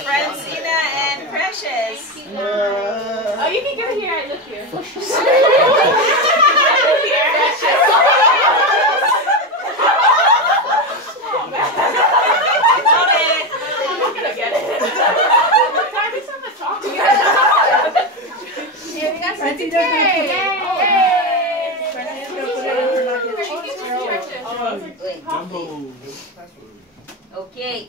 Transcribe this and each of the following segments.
Francina and Precious. Oh, you can go here. I look here. Okay,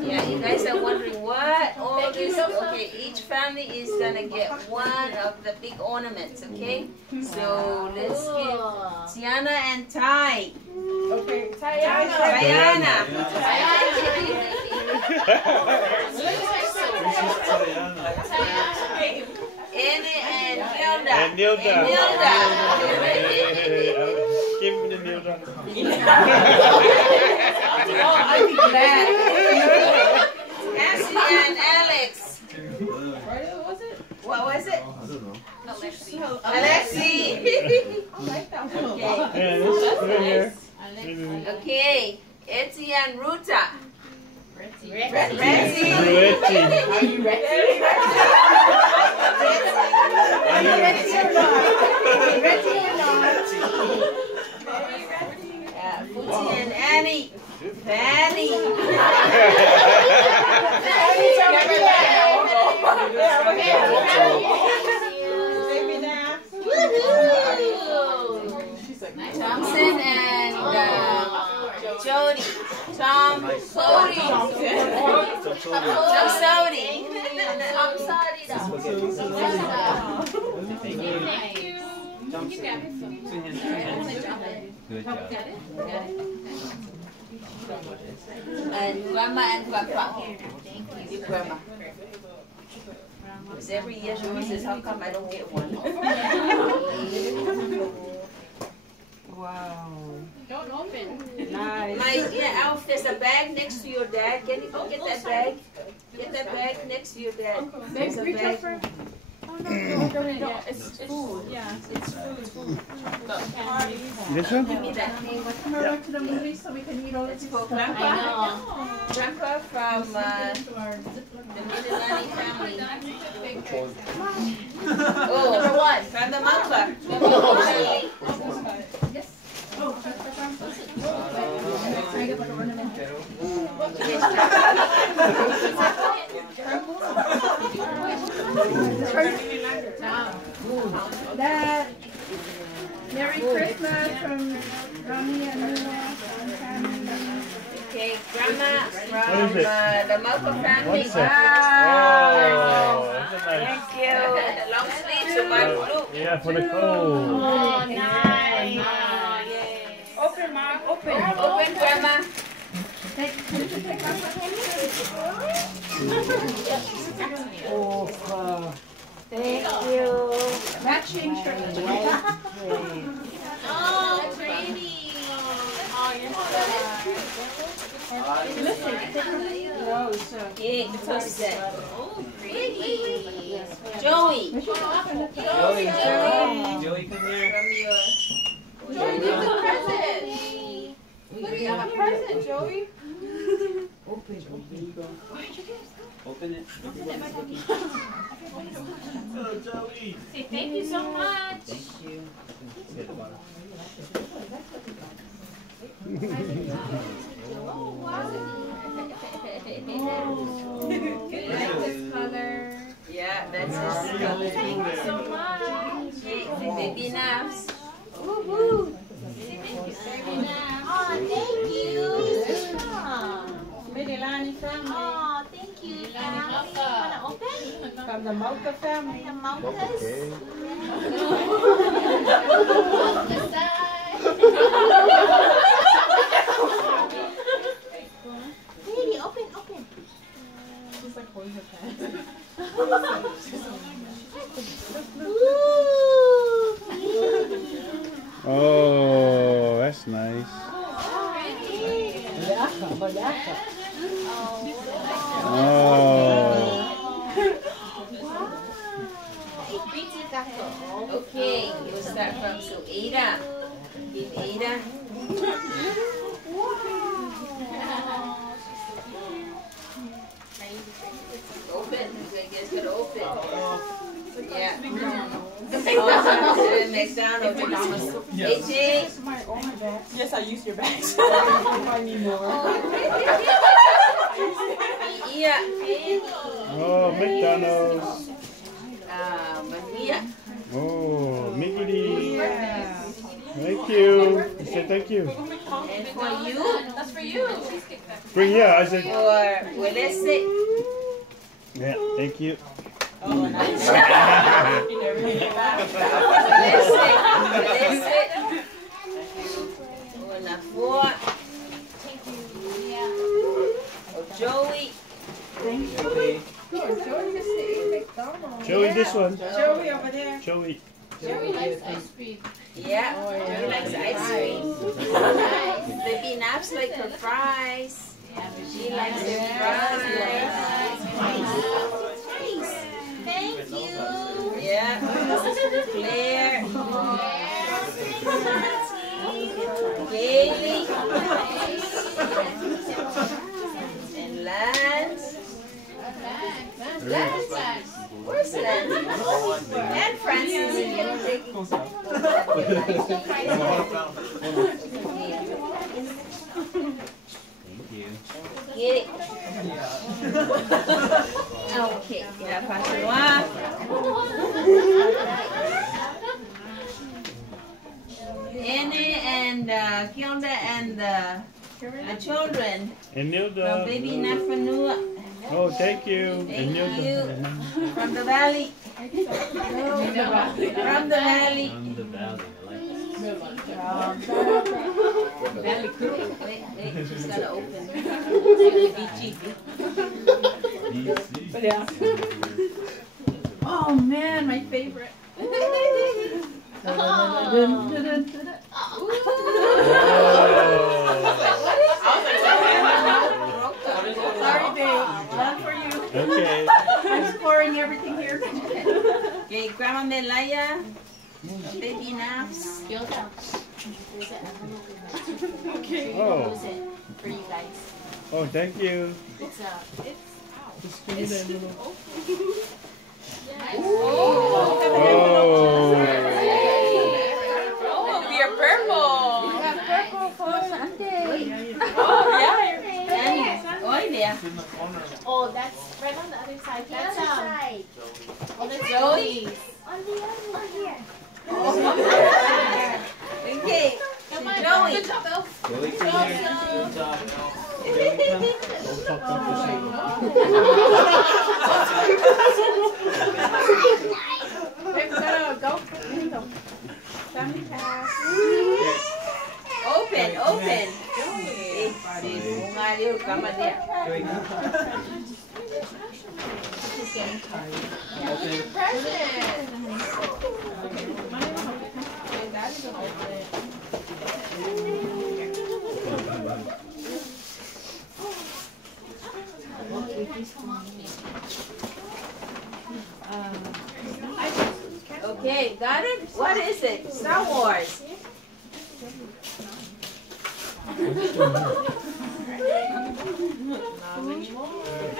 yeah, you guys are wondering what all this. Okay, each family is gonna get one of the big ornaments. Okay, so let's give Tiana and Ty. Okay, Tiana. Annie and Nilda. Give me the Nilda. Oh, I'd be glad. Ashley and Alex. What was it? I don't know. Alexi. I like that one. Okay. Yeah, this Okay. Etty and Ruta. Retty. Retty. Are you ready? Futi and Annie. Fanny. Thompson and Jody. Tom Sody. And Grandma and Grandpa. Thank you, Grandma. Because every year she always says, how come I don't get one? Wow. Don't open. Nice. My dear Alf, there's a bag next to your dad. Can you go get that bag? Get that bag next to your dad. There's a bag. No, it's food. Yeah, it's food. This one? Give me that thing. Remember to the movies so we can eat all It's this for stuff. Grandpa. Grandpa from the Middelani family. Oh, number one. From the Malpa. Yes. That Merry Christmas from Ronnie and Nina and family. Okay, Grandma from the Malpa family. What's that? Wow. Oh, that's a nice. Thank you. Long sleeves of my blue. Yeah, for the cold. Oh, nice. Open, Mom. Open. Open, Grandma. Oh, Thank you. Matching shirt. Oh, pretty. Oh, you're so Okay, so set. Oh, pretty. Joey. Joey, come here. From your... Joey, give the present. Look, you have a present, Joey. Open it. Oh, Joey. Say thank you so much. Thank you. Let's get the bottle. Oh, wow. This color. Yeah, that's his color. Thank you so much. Baby naps. Woohoo. Baby now. Oh, thank you. Middelani family. Oh, thank you. Wanna open? From the Mocha family. The mountains. Baby, open. She's like holding her pants. Oh, that's nice. Oh. Okay, we'll start from Ada. Give Ada. Yeah. McDonald's. AJ. Yes, I use your bags. Yeah. Oh, McDonald's. Maria. Oh, Mickey. Thank you. I said thank you. And for you. That's for you. Bring yeah, I said. For Willis. Yeah, thank you. Oh, nice. Joey. Joey, this one. Joey over there. Joey. Joey likes ice cream. Yeah, Joey likes ice cream. Baby Naps like her fries. She likes her fries. Thank you. Yeah. Claire. Kaylee. And Lance. Lance. Where's Lance? And Francis. Thank you. Get it. Okay. Yeah, Patu. Annie and Kionda and the children. And No Nilda. baby Nafanua. Oh, thank you. Thank And Nilda. you. From the valley. From the valley. From the valley. I like Valley crew. Wait, she's gotta open. that. Yeah. Oh man, my favorite. Sorry, babe. None for you. Okay. I'm scoring everything here. Okay, Grandma Melaya. Baby Naps. Okay. Oh. For you guys. Oh, thank you. It's Just give me that little. Oh, we are purple. Oh, yeah. Oi there. Oh, that's right on the other side. That's oh, that's Joey. Okay. Come on, Joey. good job, Bill. Joey, come here. Good job, Joey, Go. Family pass. Open. Come on there. Joey, come. Open. Okay, got it? What is it? Star Wars.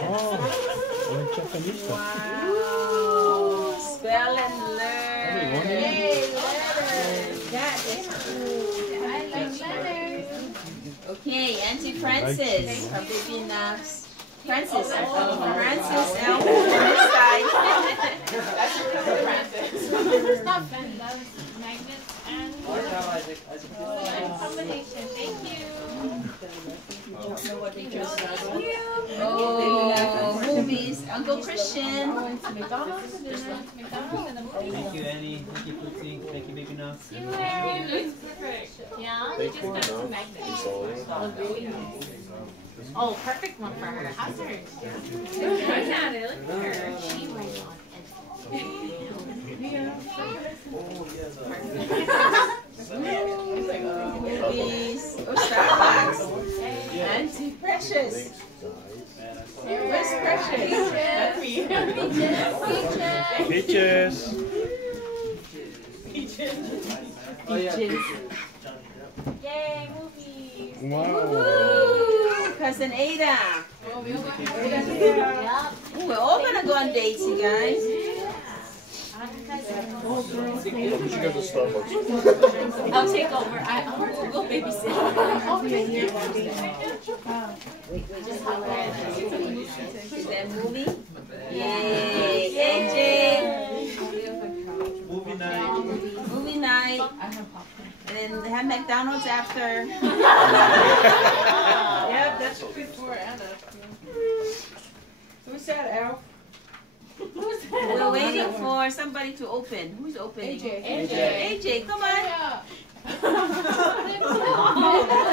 Oh, un Japanista. Wow. Spell and learn. Yay, letters. That is cool. I like letters. Okay, Auntie Francis. Her baby Naps. Francis. Francis Elmo on this side. That's your cousin Francis. It's not fun. That was magnets and Watch out, Isaac. nice combination. Thank you. Oh, movies. Uncle Christian. McDonald's and then McDonald's and the movie. Thank you, Annie. Thank you, Putsi. Thank you, Baby Nuts. Yeah, you just got some magnets. Oh, perfect one for her. How's hers? She right on it. Movies. Oh, Starbucks. Auntie Precious. Where's Precious? Peaches. Oh, yeah. Yay, movies. Wow. Woo! Cousin Ada. Yup. Ooh, we're all gonna go on dates, you guys. all girls thing. You should go to Starbucks. I'll take over. I'll go babysit. I'll be a year baby. Is that movie? Yay! AJ! Movie night. Movie night. And then they have McDonald's after. Yeah, that's before and after. Who's that, Al? We're waiting for somebody to open. Who's opening? AJ, come on.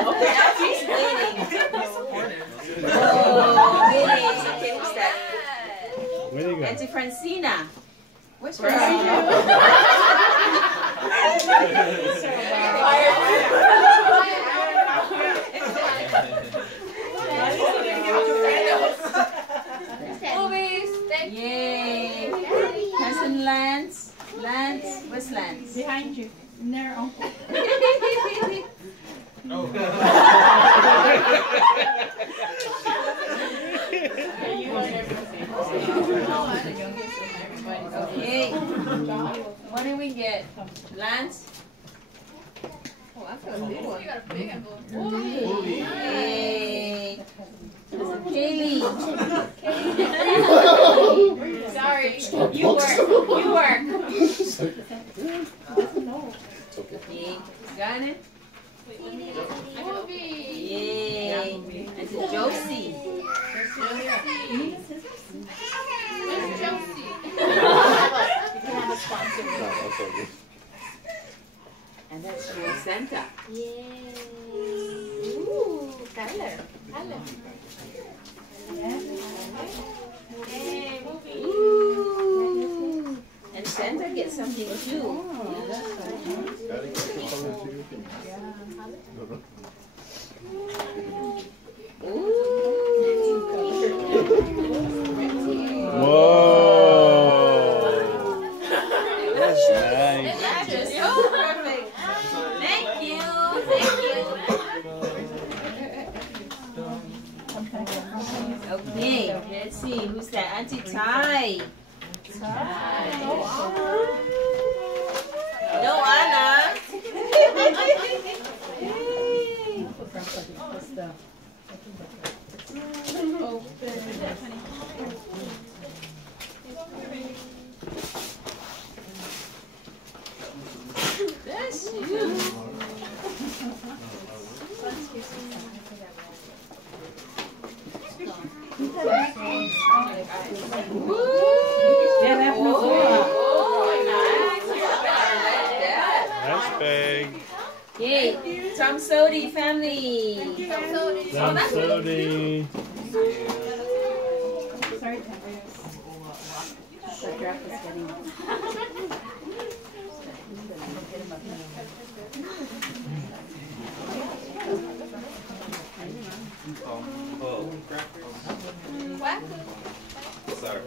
Okay, she's waiting. Oh, wait. Okay, who's that? Where do you go? Auntie Francina. Where's Where Francina? Movies. Yay. Cousin Lance. Lance. Where's Lance? Behind you. And their uncle. Okay. What do we get? Lance? Oh, I feel a big one. You got a big envelope. Movie. Yay. Kaylee. Sorry. You work. You work. Yay. Got it? Movie. Yay. It's Josie. Where's Josie? And that's for Santa. Yay. Ooh, color. Color. Yay, movie. Ooh. And Santa gets something too. Whoa! That's nice. That is so perfect. Thank you. Thank you. Okay, let's see. Who's that? Auntie Ty. No, Anna. That's you. That's big. Yay, Tom Sodi family. That's Sodi. Sorry, Sorry.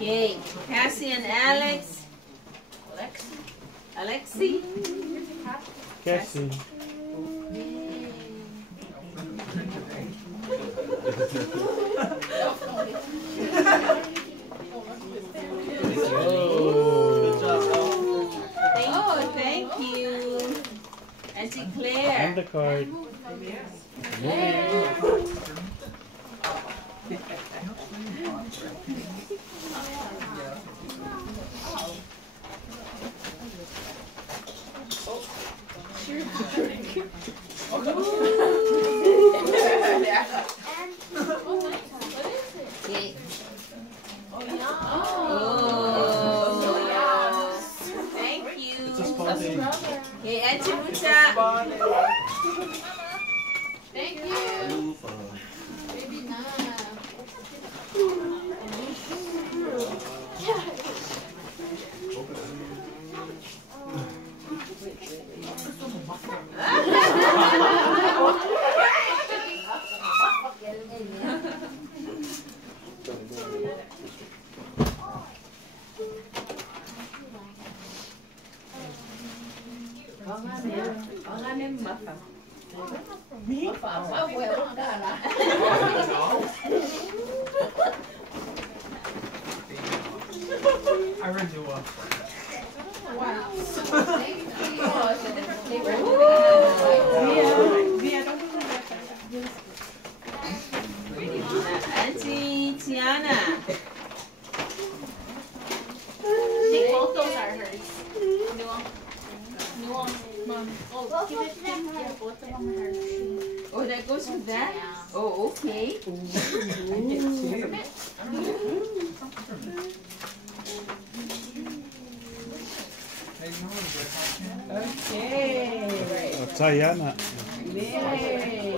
Yay, Cassie and Alex. Alexi. Cassie. Good job, Oh, thank you. Auntie Claire. And the card. Yay. Oh, Thank you. It's a small thing. Yay, Auntie Ruta. thank you. Baby Nana. Pangalan Maka. I read you up. Auntie Tiana. I think both those are hers. New one. Mom. Oh, give it to them. Yeah, both of them are hers. Oh, that goes with that? Yeah. Oh, okay. Okay. Tayana. Yay.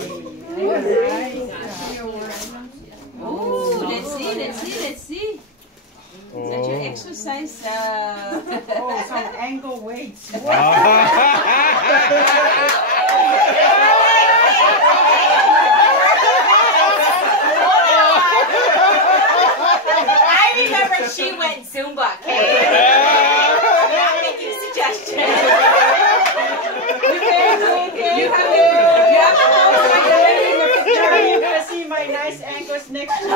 Oh, let's see. Is that your Oh. exercise? Oh, some angle weights. I remember she went Zumba, okay? I'm not making suggestions. You have you're gonna see my nice ankles next year.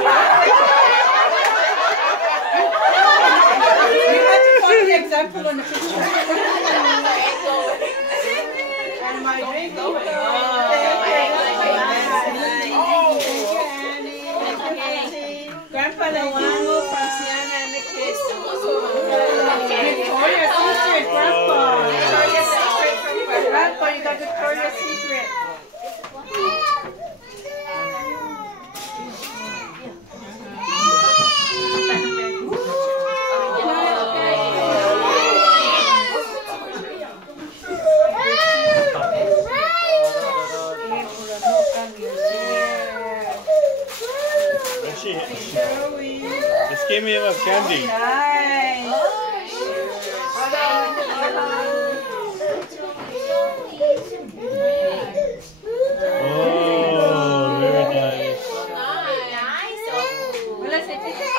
You have to follow the example on the picture. And my drink. Grandpa Lawango from Tiana and the kids. Victoria's Secret, Grandpa. Victoria's Secret from Grandpa, you got Victoria's Secret. She just gave me enough candy. Oh, very nice. Well, let's take a picture.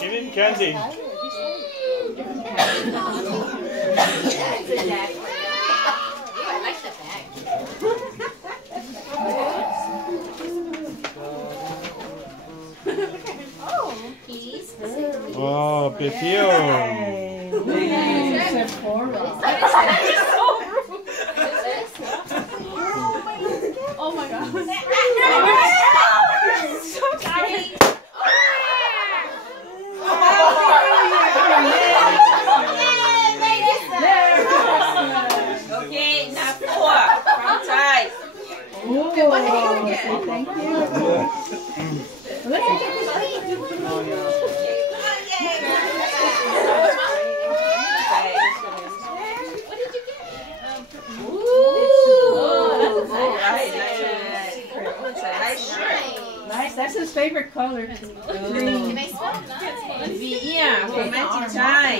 Give him candy. I like the bag. Oh, perfume. Oh my god. Okay, now 4 from Thai. Thank you. Nice, that's his favorite color. Green. Yeah, from Auntie Thai.